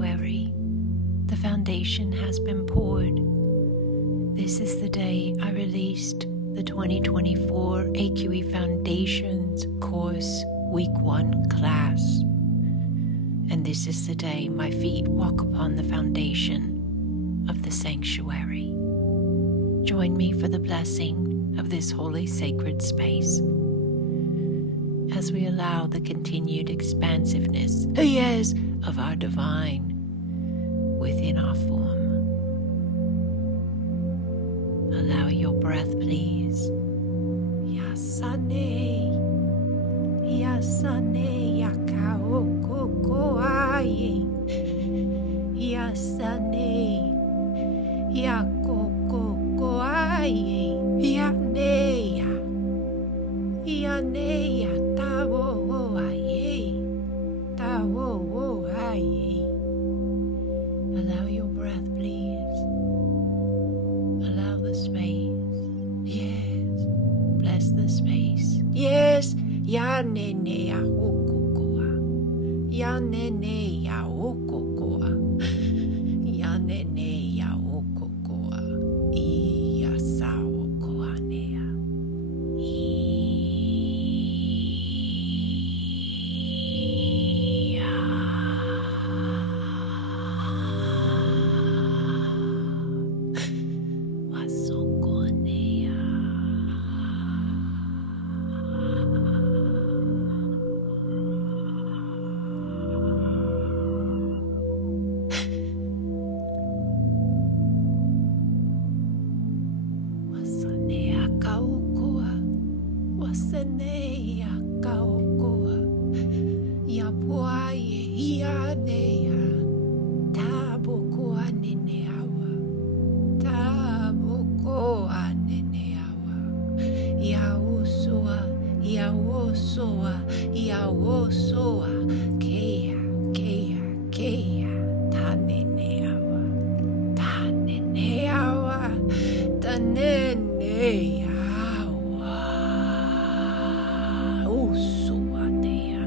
sanctuary. The foundation has been poured. This is the day I released the 2024 AQE Foundations Course Week 1 class. And this is the day my feet walk upon the foundation of the sanctuary. Join me for the blessing of this holy sacred space as we allow the continued expansiveness, yes, of our divine within our form. Allow your breath, please. Yasane, yasane, yakao kokoaye. Yasane, yako kokoaye. Yaneya, yaneya, tawo aye, tawo aye. Allow your breath, please. Allow the space. Yes. Bless the space. Yes. Ya nene ya okokoa. Ya nene ya okokoa. Ya nene ya okokoa. Iya sao koanea. Yawosoa, kea, taneneawa, usuatea,